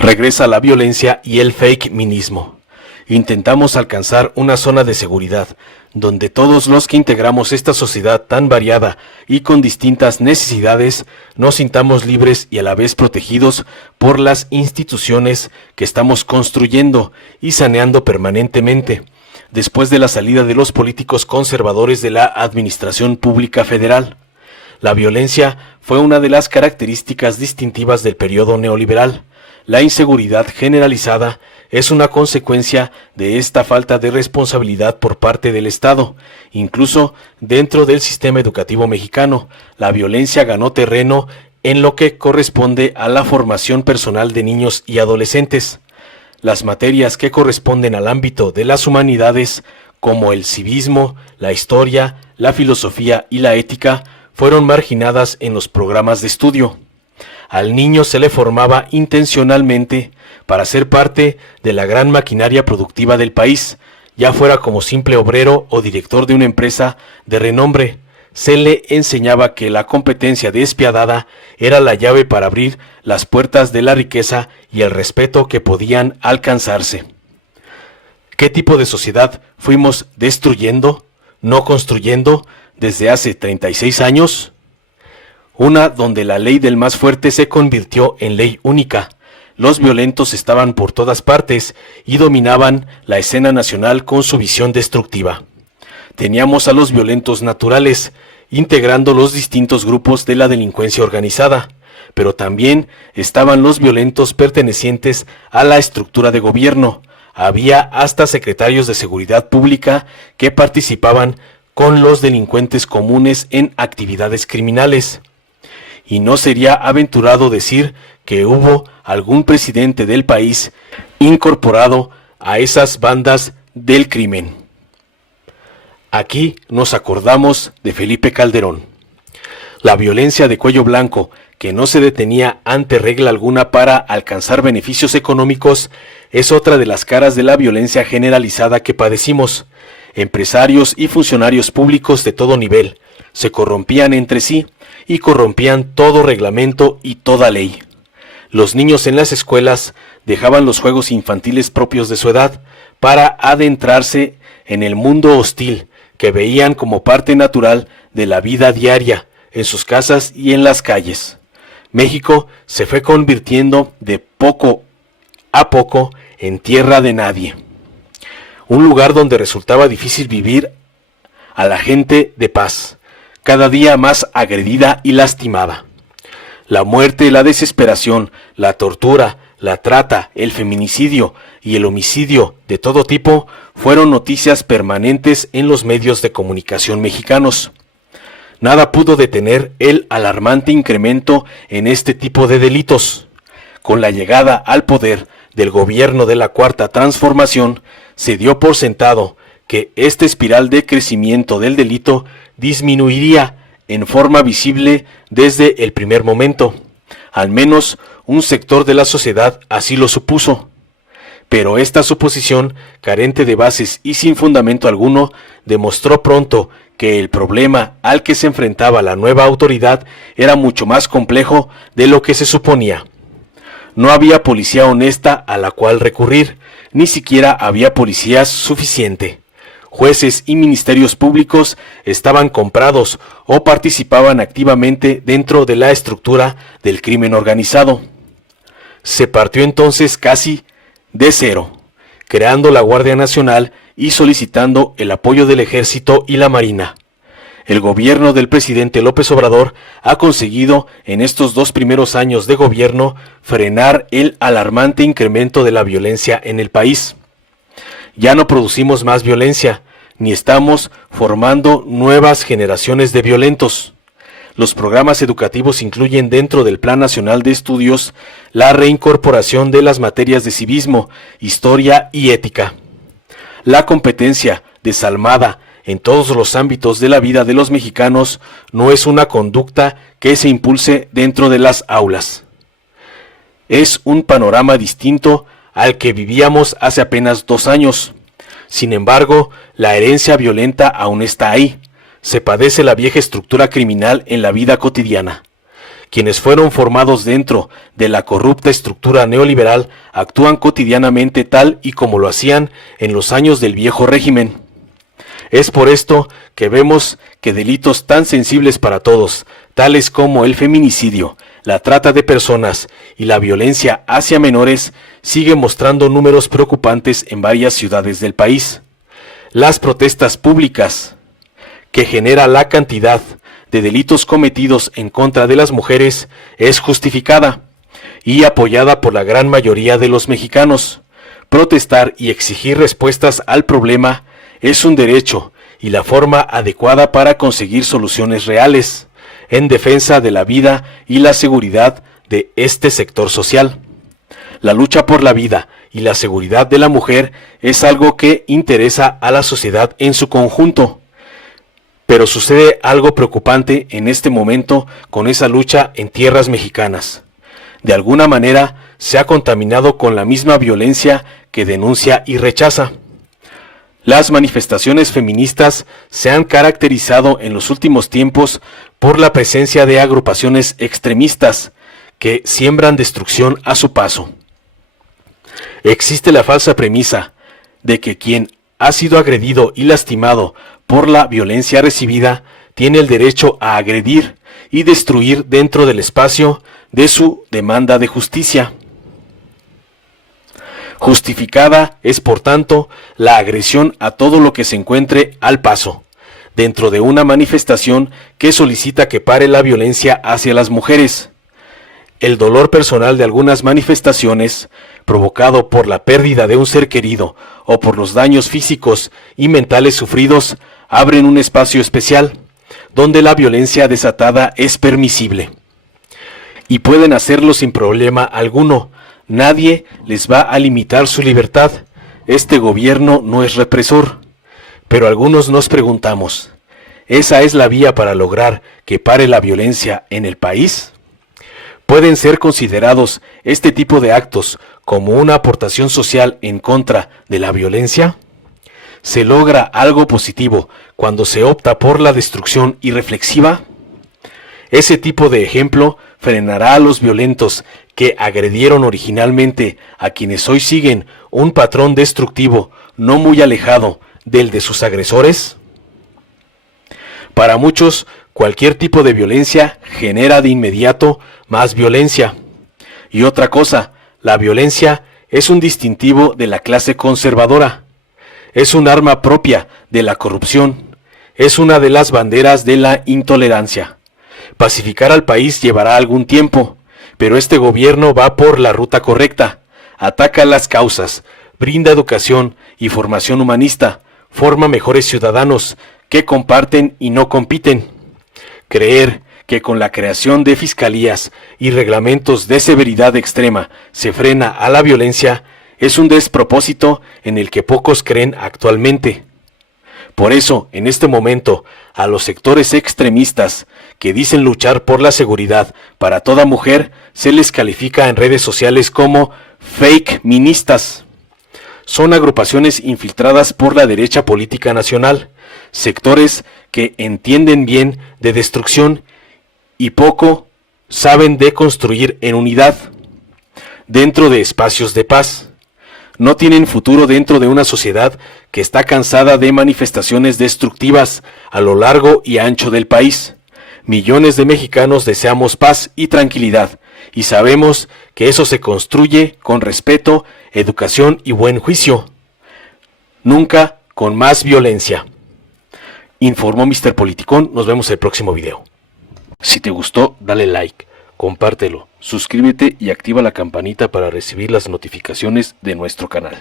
Regresa la violencia y el fake minismo. Intentamos alcanzar una zona de seguridad, donde todos los que integramos esta sociedad tan variada y con distintas necesidades nos sintamos libres y a la vez protegidos por las instituciones que estamos construyendo y saneando permanentemente, después de la salida de los políticos conservadores de la Administración Pública Federal. La violencia fue una de las características distintivas del periodo neoliberal. La inseguridad generalizada es una consecuencia de esta falta de responsabilidad por parte del Estado. Incluso dentro del sistema educativo mexicano, la violencia ganó terreno en lo que corresponde a la formación personal de niños y adolescentes. Las materias que corresponden al ámbito de las humanidades, como el civismo, la historia, la filosofía y la ética, fueron marginadas en los programas de estudio. Al niño se le formaba intencionalmente para ser parte de la gran maquinaria productiva del país, ya fuera como simple obrero o director de una empresa de renombre. Se le enseñaba que la competencia despiadada era la llave para abrir las puertas de la riqueza y el respeto que podían alcanzarse. ¿Qué tipo de sociedad fuimos destruyendo, no construyendo, desde hace 36 años? Una donde la ley del más fuerte se convirtió en ley única. Los violentos estaban por todas partes y dominaban la escena nacional con su visión destructiva. Teníamos a los violentos naturales, integrando los distintos grupos de la delincuencia organizada, pero también estaban los violentos pertenecientes a la estructura de gobierno. Había hasta secretarios de seguridad pública que participaban con los delincuentes comunes en actividades criminales. Y no sería aventurado decir que hubo algún presidente del país incorporado a esas bandas del crimen. Aquí nos acordamos de Felipe Calderón. La violencia de cuello blanco, que no se detenía ante regla alguna para alcanzar beneficios económicos, es otra de las caras de la violencia generalizada que padecimos. Empresarios y funcionarios públicos de todo nivel se corrompían entre sí y corrompían todo reglamento y toda ley. Los niños en las escuelas dejaban los juegos infantiles propios de su edad para adentrarse en el mundo hostil que veían como parte natural de la vida diaria en sus casas y en las calles. México se fue convirtiendo de poco a poco en tierra de nadie, un lugar donde resultaba difícil vivir a la gente de paz, cada día más agredida y lastimada. La muerte, la desesperación, la tortura, la trata, el feminicidio y el homicidio de todo tipo fueron noticias permanentes en los medios de comunicación mexicanos. Nada pudo detener el alarmante incremento en este tipo de delitos. Con la llegada al poder del gobierno de la Cuarta Transformación, se dio por sentado que esta espiral de crecimiento del delito disminuiría en forma visible desde el primer momento. Al menos un sector de la sociedad así lo supuso. Pero esta suposición, carente de bases y sin fundamento alguno, demostró pronto que el problema al que se enfrentaba la nueva autoridad era mucho más complejo de lo que se suponía. No había policía honesta a la cual recurrir, ni siquiera había policía suficiente. Jueces y ministerios públicos estaban comprados o participaban activamente dentro de la estructura del crimen organizado. Se partió entonces casi de cero, creando la Guardia Nacional y solicitando el apoyo del Ejército y la Marina. El gobierno del presidente López Obrador ha conseguido en estos 2 primeros años de gobierno frenar el alarmante incremento de la violencia en el país. Ya no producimos más violencia, ni estamos formando nuevas generaciones de violentos. Los programas educativos incluyen dentro del Plan Nacional de Estudios la reincorporación de las materias de civismo, historia y ética. La competencia desalmada en todos los ámbitos de la vida de los mexicanos no es una conducta que se impulse dentro de las aulas. Es un panorama distinto al que vivíamos hace apenas 2 años. Sin embargo, la herencia violenta aún está ahí. Se padece la vieja estructura criminal en la vida cotidiana. Quienes fueron formados dentro de la corrupta estructura neoliberal actúan cotidianamente tal y como lo hacían en los años del viejo régimen. Es por esto que vemos que delitos tan sensibles para todos, tales como el feminicidio, la trata de personas y la violencia hacia menores, siguen mostrando números preocupantes en varias ciudades del país. Las protestas públicas que genera la cantidad de delitos cometidos en contra de las mujeres es justificada y apoyada por la gran mayoría de los mexicanos. Protestar y exigir respuestas al problema es un derecho y la forma adecuada para conseguir soluciones reales en defensa de la vida y la seguridad de este sector social. La lucha por la vida y la seguridad de la mujer es algo que interesa a la sociedad en su conjunto. Pero sucede algo preocupante en este momento con esa lucha en tierras mexicanas. De alguna manera se ha contaminado con la misma violencia que denuncia y rechaza. Las manifestaciones feministas se han caracterizado en los últimos tiempos por la presencia de agrupaciones extremistas que siembran destrucción a su paso. Existe la falsa premisa de que quien ha sido agredido y lastimado por la violencia recibida tiene el derecho a agredir y destruir dentro del espacio de su demanda de justicia. Justificada es, por tanto, la agresión a todo lo que se encuentre al paso, dentro de una manifestación que solicita que pare la violencia hacia las mujeres. El dolor personal de algunas manifestaciones, provocado por la pérdida de un ser querido o por los daños físicos y mentales sufridos, abren un espacio especial, donde la violencia desatada es permisible. Y pueden hacerlo sin problema alguno. Nadie les va a limitar su libertad. Este gobierno no es represor. Pero algunos nos preguntamos, ¿esa es la vía para lograr que pare la violencia en el país? ¿Pueden ser considerados este tipo de actos como una aportación social en contra de la violencia? ¿Se logra algo positivo cuando se opta por la destrucción irreflexiva? Ese tipo de ejemplo frenará a los violentos que agredieron originalmente a quienes hoy siguen un patrón destructivo no muy alejado del de sus agresores. Para muchos, cualquier tipo de violencia genera de inmediato más violencia. Y otra cosa, la violencia es un distintivo de la clase conservadora. Es un arma propia de la corrupción. Es una de las banderas de la intolerancia. Pacificar al país llevará algún tiempo, pero este gobierno va por la ruta correcta. Ataca las causas, brinda educación y formación humanista, forma mejores ciudadanos que comparten y no compiten. Creer que con la creación de fiscalías y reglamentos de severidad extrema se frena a la violencia es un despropósito en el que pocos creen actualmente. Por eso, en este momento, a los sectores extremistas que dicen luchar por la seguridad para toda mujer, se les califica en redes sociales como fake ministas. Son agrupaciones infiltradas por la derecha política nacional, sectores que entienden bien de destrucción y poco saben de construir en unidad, dentro de espacios de paz. No tienen futuro dentro de una sociedad que está cansada de manifestaciones destructivas a lo largo y ancho del país. Millones de mexicanos deseamos paz y tranquilidad, y sabemos que eso se construye con respeto, educación y buen juicio. Nunca con más violencia. Informó Mr. Politicón, nos vemos el próximo video. Si te gustó, dale like, compártelo, suscríbete y activa la campanita para recibir las notificaciones de nuestro canal.